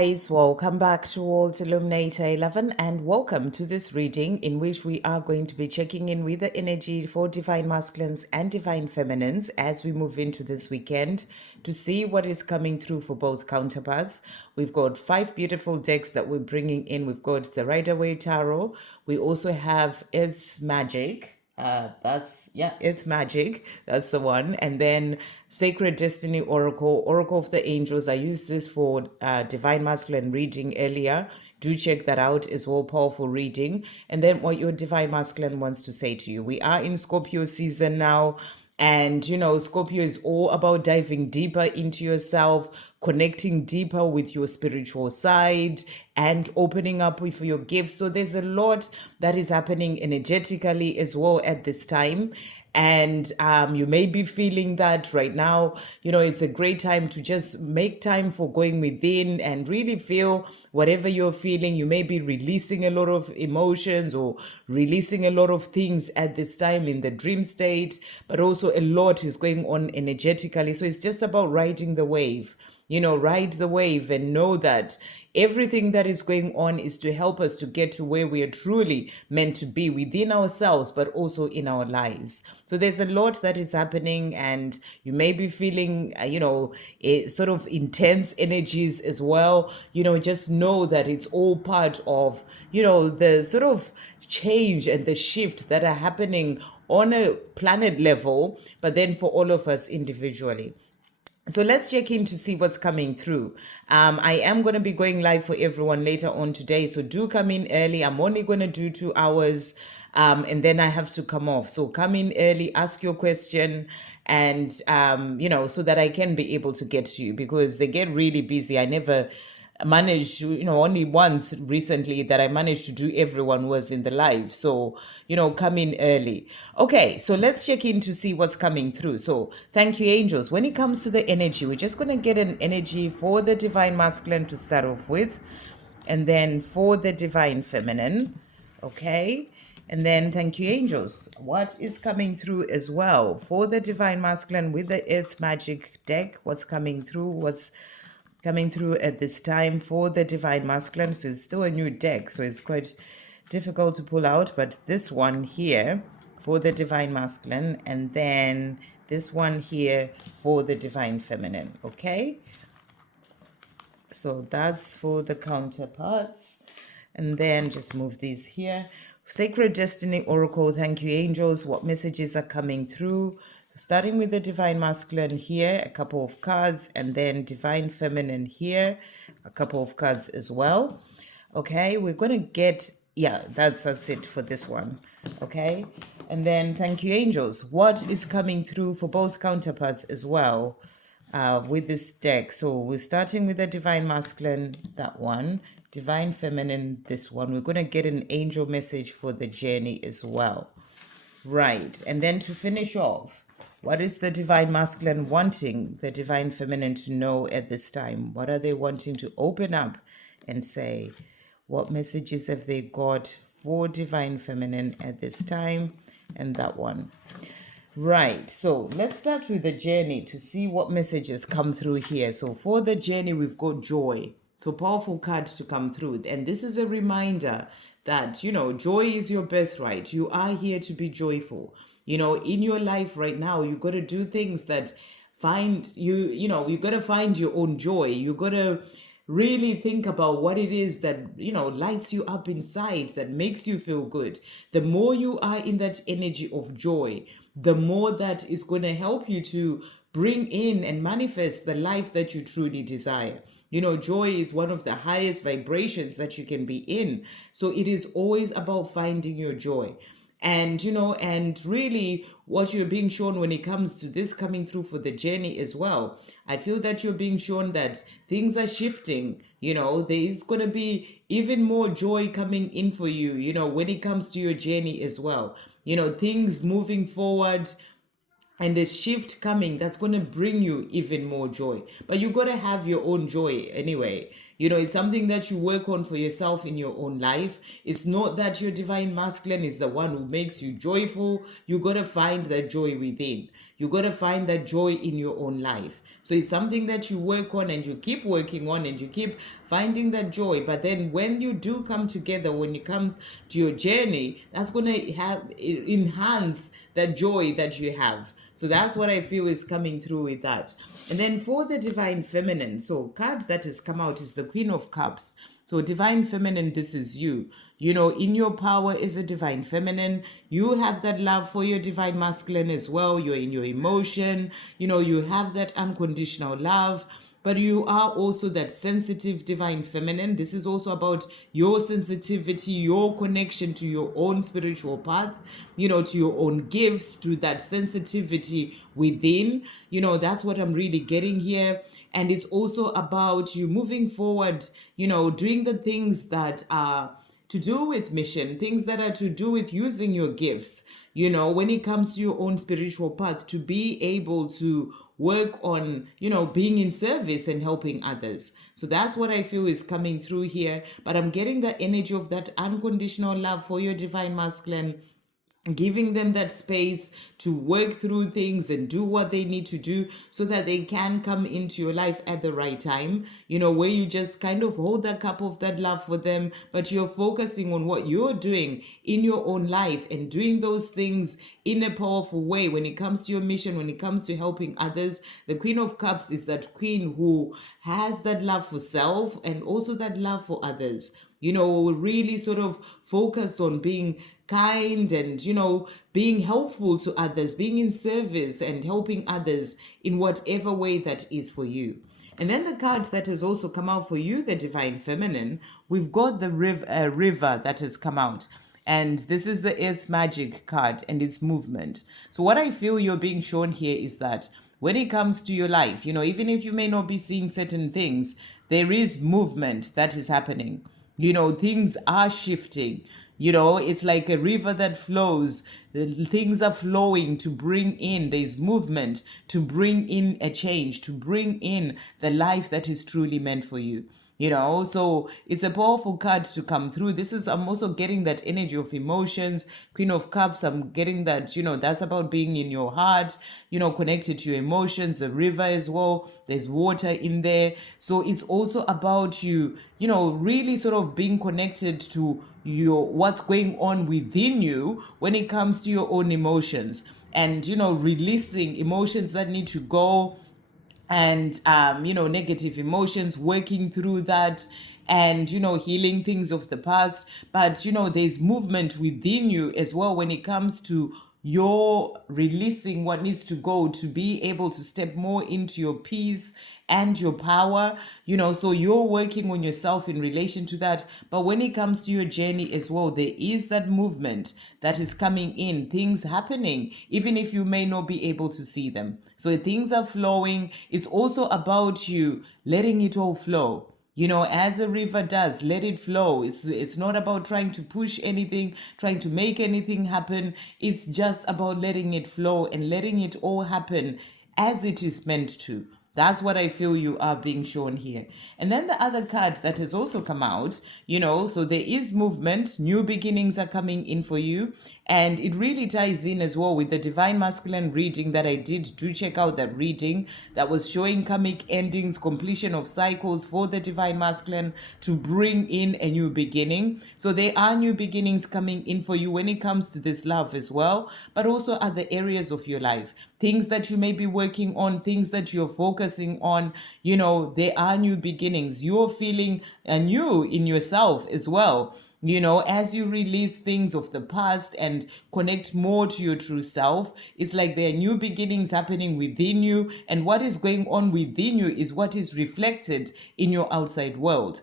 Guys, welcome back to Illuminator11 and welcome to this reading in which we are going to be checking in with the energy for divine masculines and divine feminines as we move into this weekend to see what is coming through for both counterparts. We've got 5 beautiful decks that we're bringing in. We've got the Rider-Waite Tarot. We also have Earth's Magic. It's magic. That's the one. And then Sacred Destiny Oracle of the Angels. I used this for Divine Masculine reading earlier. Do check that out as well. Powerful reading. And then what your Divine Masculine wants to say to you. We are in Scorpio season now. And, Scorpio is all about diving deeper into yourself, connecting deeper with your spiritual side, and opening up with your gifts. So there's a lot that is happening energetically as well at this time. And you may be feeling that right now, it's a great time to just make time for going within and really feel whatever you're feeling. You may be releasing a lot of emotions or releasing a lot of things at this time in the dream state, but also a lot is going on energetically. So it's just about riding the wave. Ride the wave and know that everything that is going on is to help us to get to where we are truly meant to be within ourselves, but also in our lives. So there's a lot that is happening, and you may be feeling, sort of intense energies as well. Just know that it's all part of, the sort of change and the shift that are happening on a planet level, but then for all of us individually. So let's check in to see what's coming through. I am going to be going live for everyone later on today. So do come in early. I'm only going to do 2 hours and then I have to come off. So come in early, ask your question, and, so that I can be able to get to you because they get really busy. I never managed, only once recently that I managed to do everyone was in the live. So, come in early. Okay, so let's check in to see what's coming through. So thank you, angels. When it comes to the energy, we're just going to get an energy for the divine masculine to start off with, and then for the divine feminine. Okay. And then thank you, angels. What is coming through as well for the divine masculine with the earth magic deck? What's coming through? What's coming through at this time for the divine masculine? So it's still a new deck, so it's quite difficult to pull out, but this one here for the divine masculine, and then this one here for the divine feminine. Okay, so that's for the counterparts. And then just move these here. Sacred Destiny Oracle, thank you, angels. What messages are coming through? Starting with the divine masculine here, a couple of cards, and then divine feminine here, a couple of cards as well. Okay, we're going to get, that's it for this one. Okay, and then thank you, angels. What is coming through for both counterparts as well with this deck? So we're starting with the divine masculine, that one, divine feminine, this one. We're going to get an angel message for the journey as well. Right, and then to finish off, what is the divine masculine wanting the divine feminine to know at this time? What are they wanting to open up and say? What messages have they got for divine feminine at this time? And that one. Right, so let's start with the journey to see what messages come through here. So for the journey, we've got joy. So powerful card to come through. And this is a reminder that, joy is your birthright. You are here to be joyful. In your life right now, you got to do things that you got to find your own joy. You got to really think about what it is that, lights you up inside, that makes you feel good. The more you are in that energy of joy, the more that is going to help you to bring in and manifest the life that you truly desire. Joy is one of the highest vibrations that you can be in. So it is always about finding your joy. And, and really what you're being shown when it comes to this coming through for the journey as well. I feel that you're being shown that things are shifting. There is going to be even more joy coming in for you, when it comes to your journey as well. Things moving forward, and a shift coming that's going to bring you even more joy. But you got to have your own joy anyway. It's something that you work on for yourself in your own life. It's not that your divine masculine is the one who makes you joyful. You got to find that joy within. You got to find that joy in your own life. So it's something that you work on and you keep working on and you keep finding that joy. But then when you do come together, when it comes to your journey, that's going to have enhance that joy that you have. So that's what I feel is coming through with that. And then for the divine feminine, so cards that has come out is the Queen of Cups. So divine feminine, this is you. You know, in your power is a divine feminine. You have that love for your divine masculine as well. You're in your emotion. You know, you have that unconditional love. But you are also that sensitive divine feminine. This is also about your sensitivity, your connection to your own spiritual path, you know, to your own gifts, to that sensitivity within. You know, that's what I'm really getting here. And it's also about you moving forward, you know, doing the things that are to do with mission, things that are to do with using your gifts, you know, when it comes to your own spiritual path, to be able to work on, you know, being in service and helping others. So that's what I feel is coming through here. But I'm getting the energy of that unconditional love for your divine masculine, giving them that space to work through things and do what they need to do so that they can come into your life at the right time, you know, where you just kind of hold that cup of that love for them, but you're focusing on what you're doing in your own life and doing those things in a powerful way. When it comes to your mission, when it comes to helping others, the Queen of Cups is that queen who has that love for self and also that love for others, you know, really sort of focus on being kind and, you know, being helpful to others, being in service and helping others in whatever way that is for you. And then the card that has also come out for you, the divine feminine, we've got the river that has come out. And this is the earth magic card and its movement. So what I feel you're being shown here is that when it comes to your life, you know, even if you may not be seeing certain things, there is movement that is happening. You know, things are shifting. You know, it's like a river that flows. Things are flowing to bring in, there's movement to bring in a change, to bring in the life that is truly meant for you. You know, so it's a powerful card to come through. This is, I'm also getting that energy of emotions. Queen of Cups, I'm getting that, you know, that's about being in your heart, you know, connected to your emotions. The river as well, there's water in there. So it's also about you, you know, really sort of being connected to your what's going on within you when it comes to your own emotions, and, you know, releasing emotions that need to go, and you know, negative emotions, working through that, and, you know, healing things of the past. But, you know, there's movement within you as well when it comes to your releasing what needs to go to be able to step more into your peace and your power, you know. So you're working on yourself in relation to that. But when it comes to your journey as well, there is that movement that is coming in, things happening, even if you may not be able to see them. So things are flowing. It's also about you letting it all flow. You know, as a river does, let it flow. It's not about trying to push anything, trying to make anything happen. It's just about letting it flow and letting it all happen as it is meant to. That's what I feel you are being shown here. And then the other cards that has also come out, you know, so there is movement, new beginnings are coming in for you. And it really ties in as well with the divine masculine reading that I did. Do check out that reading that was showing karmic endings, completion of cycles for the divine masculine to bring in a new beginning. So there are new beginnings coming in for you when it comes to this love as well, but also other areas of your life, things that you may be working on, things that you're focusing on. You know, there are new beginnings. You're feeling anew in yourself as well. You know, as you release things of the past and connect more to your true self, it's like there are new beginnings happening within you. And what is going on within you is what is reflected in your outside world.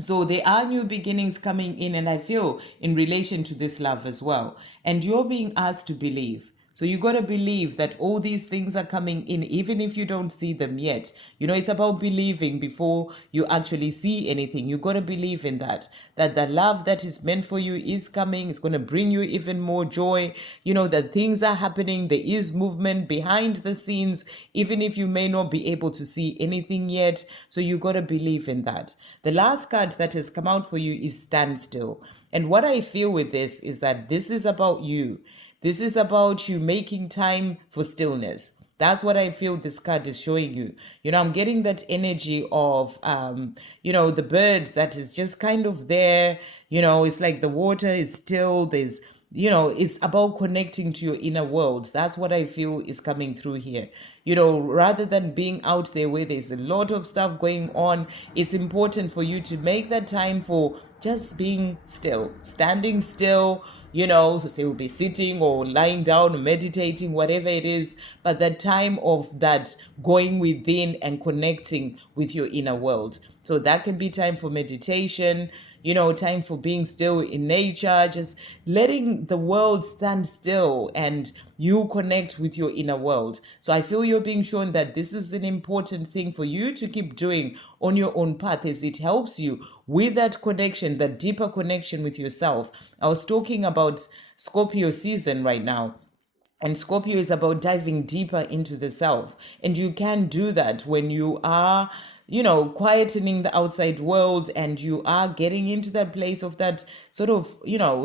So there are new beginnings coming in, and I feel in relation to this love as well. And you're being asked to believe. So you got to believe that all these things are coming in, even if you don't see them yet. You know, it's about believing before you actually see anything. You got to believe in that the love that is meant for you is coming. It's going to bring you even more joy. You know, that things are happening. There is movement behind the scenes, even if you may not be able to see anything yet. So you got to believe in that. The last card that has come out for you is standstill. And what I feel with this is that this is about you. This is about you making time for stillness. That's what I feel this card is showing you. I'm getting that energy of, the birds that is just kind of there. It's like the water is still, it's about connecting to your inner world. That's what I feel is coming through here. Rather than being out there where there's a lot of stuff going on, it's important for you to make that time for just being still, standing still. So say we'll be sitting or lying down or meditating, whatever it is, but that time of that going within and connecting with your inner world. So that can be time for meditation, time for being still in nature, just letting the world stand still and you connect with your inner world. So I feel you're being shown that this is an important thing for you to keep doing on your own path, as it helps you with that connection, that deeper connection with yourself. I was talking about Scorpio season right now. And Scorpio is about diving deeper into the self. And you can do that when you are, quietening the outside world and you are getting into that place of that sort of,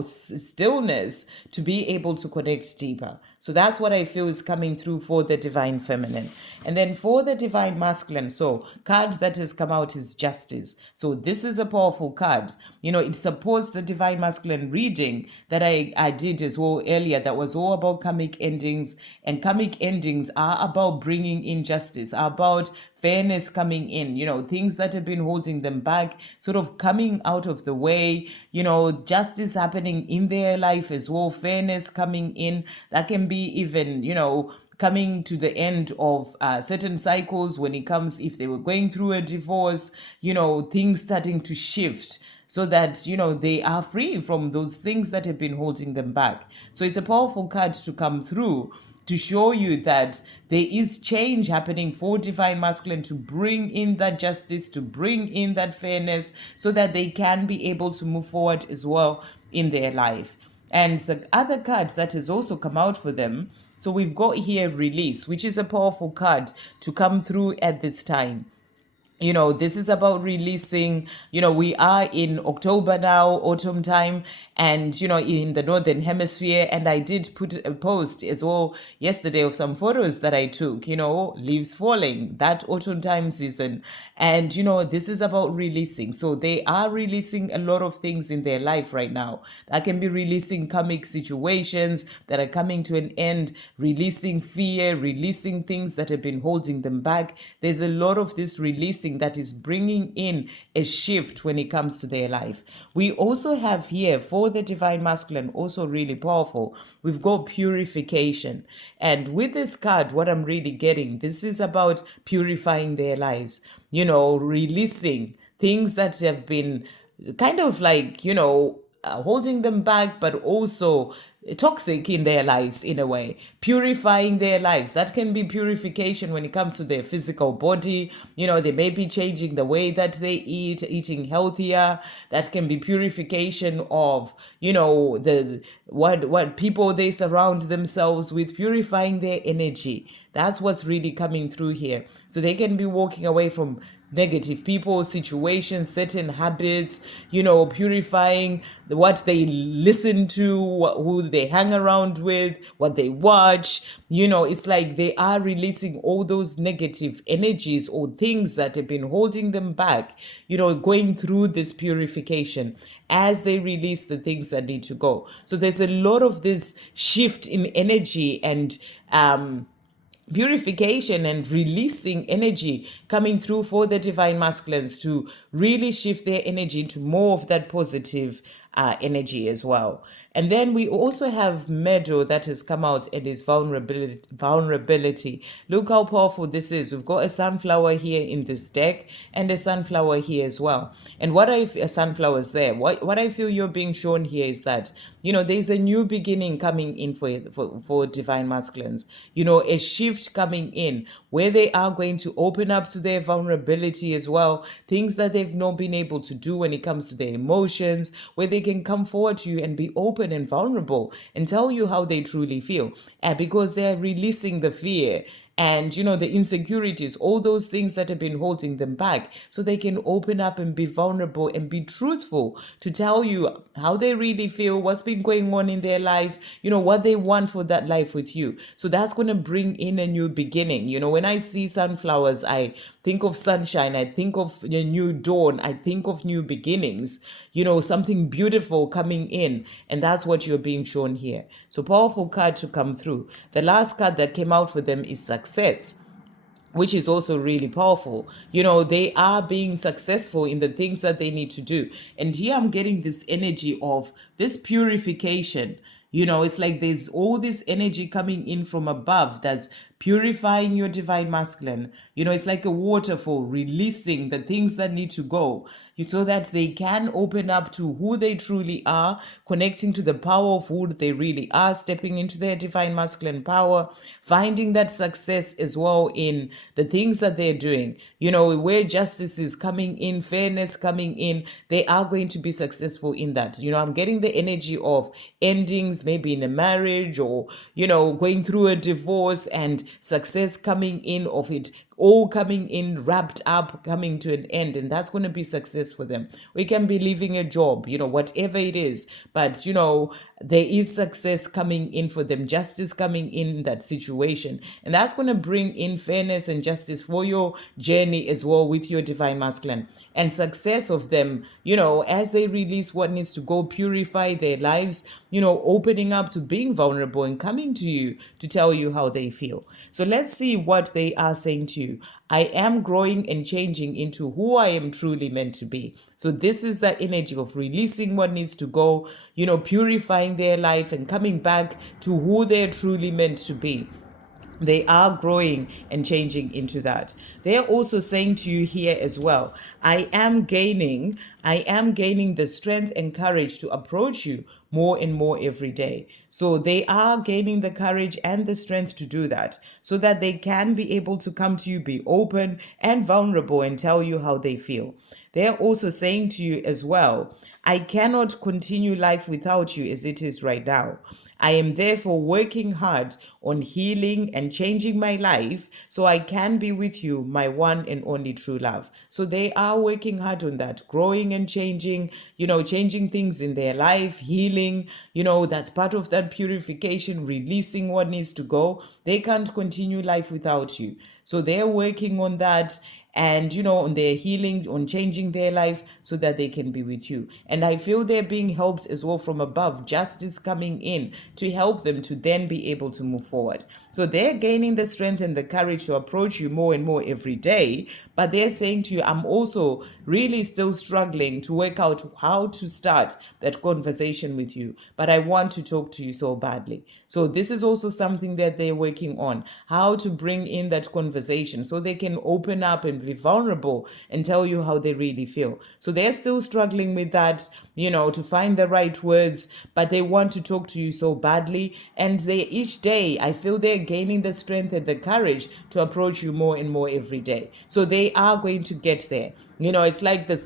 stillness to be able to connect deeper. So that's what I feel is coming through for the divine feminine. And then for the divine masculine, so card that has come out is justice. So this is a powerful card. It supports the divine masculine reading that I did as well earlier, that was all about karmic endings. And karmic endings are about bringing in justice, are about fairness coming in, things that have been holding them back, sort of coming out of the way, justice happening in their life as well, fairness coming in. That can be even, coming to the end of certain cycles when it comes, if they were going through a divorce, things starting to shift so that, they are free from those things that have been holding them back. So it's a powerful card to come through to show you that there is change happening for divine masculine, to bring in that justice, to bring in that fairness, so that they can be able to move forward as well in their life. And the other card that has also come out for them, so we've got here release, which is a powerful card to come through at this time. This is about releasing. We are in October now, autumn time, and, in the Northern Hemisphere. And I did put a post as well yesterday of some photos that I took, leaves falling, that autumn time season. And, this is about releasing. So they are releasing a lot of things in their life right now. That can be releasing karmic situations that are coming to an end, releasing fear, releasing things that have been holding them back. There's a lot of this releasing that is bringing in a shift when it comes to their life. We also have here for the divine masculine, also really powerful, we've got purification. And with this card, what I'm really getting, this is about purifying their lives, releasing things that have been kind of like, holding them back, but also toxic in their lives in a way, purifying their lives. That can be purification when it comes to their physical body. They may be changing the way that they eat, eating healthier. That can be purification of, the what people they surround themselves with, purifying their energy. That's what's really coming through here. So they can be walking away from negative people, situations, certain habits, purifying what they listen to, who they hang around with, what they watch. It's like they are releasing all those negative energies or things that have been holding them back, going through this purification as they release the things that need to go. So there's a lot of this shift in energy and purification and releasing energy coming through for the divine masculines to really shift their energy into more of that positive energy as well. And then we also have Meadow that has come out and is vulnerability. Look how powerful this is. We've got a sunflower here in this deck and a sunflower here as well. And what I a sunflower's there. What I feel you're being shown here is that, there's a new beginning coming in for divine masculines. A shift coming in where they are going to open up to their vulnerability as well. Things that they've not been able to do when it comes to their emotions, where they can come forward to you and be open and vulnerable and tell you how they truly feel. And because they're releasing the fear and the insecurities, all those things that have been holding them back, so they can open up and be vulnerable and be truthful to tell you how they really feel, what's been going on in their life, what they want for that life with you. So that's going to bring in a new beginning. When I see sunflowers, I think of sunshine, I think of a new dawn, I think of new beginnings, something beautiful coming in. And that's what you're being shown here. So powerful card to come through. The last card that came out for them is success, which is also really powerful. They are being successful in the things that they need to do. And here I'm getting this energy of this purification. It's like there's all this energy coming in from above that's purifying your divine masculine. It's like a waterfall releasing the things that need to go, so that they can open up to who they truly are, connecting to the power of who they really are, stepping into their divine masculine power, finding that success as well in the things that they're doing. Where justice is coming in, fairness coming in, they are going to be successful in that. I'm getting the energy of endings, maybe in a marriage, or going through a divorce, and success coming in of it all coming in, wrapped up, coming to an end. And that's going to be success for them. We can be leaving a job, whatever it is, but there is success coming in for them, justice coming in that situation. And that's going to bring in fairness and justice for your journey as well with your divine masculine. And success of them, as they release what needs to go, purify their lives, opening up to being vulnerable and coming to you to tell you how they feel. So let's see what they are saying to you. I am growing and changing into who I am truly meant to be. So this is the energy of releasing what needs to go, purifying their life and coming back to who they're truly meant to be. They are growing and changing into that. They're also saying to you here as well, I am gaining the strength and courage to approach you more and more every day. So they are gaining the courage and the strength to do that, so that they can be able to come to you, be open and vulnerable, and tell you how they feel. They're also saying to you as well, I cannot continue life without you as it is right now. I am therefore working hard on healing and changing my life so I can be with you, my one and only true love. So they are working hard on that, growing and changing, changing things in their life, healing, that's part of that purification, releasing what needs to go. They can't continue life without you. So they're working on that, and on their healing, on changing their life so that they can be with you. And I feel they're being helped as well from above, justice coming in to help them to then be able to move forward. So they're gaining the strength and the courage to approach you more and more every day. But they're saying to you, I'm also really still struggling to work out how to start that conversation with you. But I want to talk to you so badly. So this is also something that they're working on, how to bring in that conversation so they can open up and be vulnerable and tell you how they really feel. So they're still struggling with that, to find the right words, but they want to talk to you so badly. And each day, I feel they're gaining the strength and the courage to approach you more and more every day. So they are going to get there. It's like the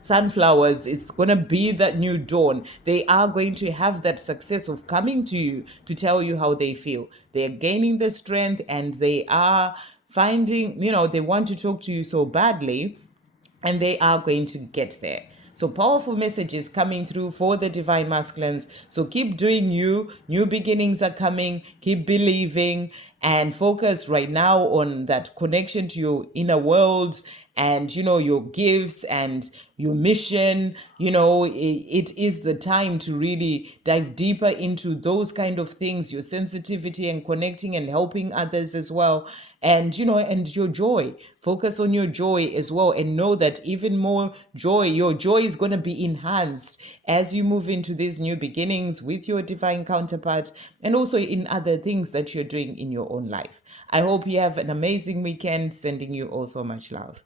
sunflowers. It's going to be that new dawn. They are going to have that success of coming to you to tell you how they feel. They're gaining the strength, and they are finding, they want to talk to you so badly, and they are going to get there. So powerful messages coming through for the divine masculines. So keep doing you. New beginnings are coming. Keep believing and focus right now on that connection to your inner world and, your gifts and your mission. It is the time to really dive deeper into those kind of things, your sensitivity and connecting and helping others as well. And, and your joy. Focus on your joy as well, and know that even more joy, your joy is going to be enhanced as you move into these new beginnings with your divine counterpart, and also in other things that you're doing in your own life. I hope you have an amazing weekend. Sending you all so much love.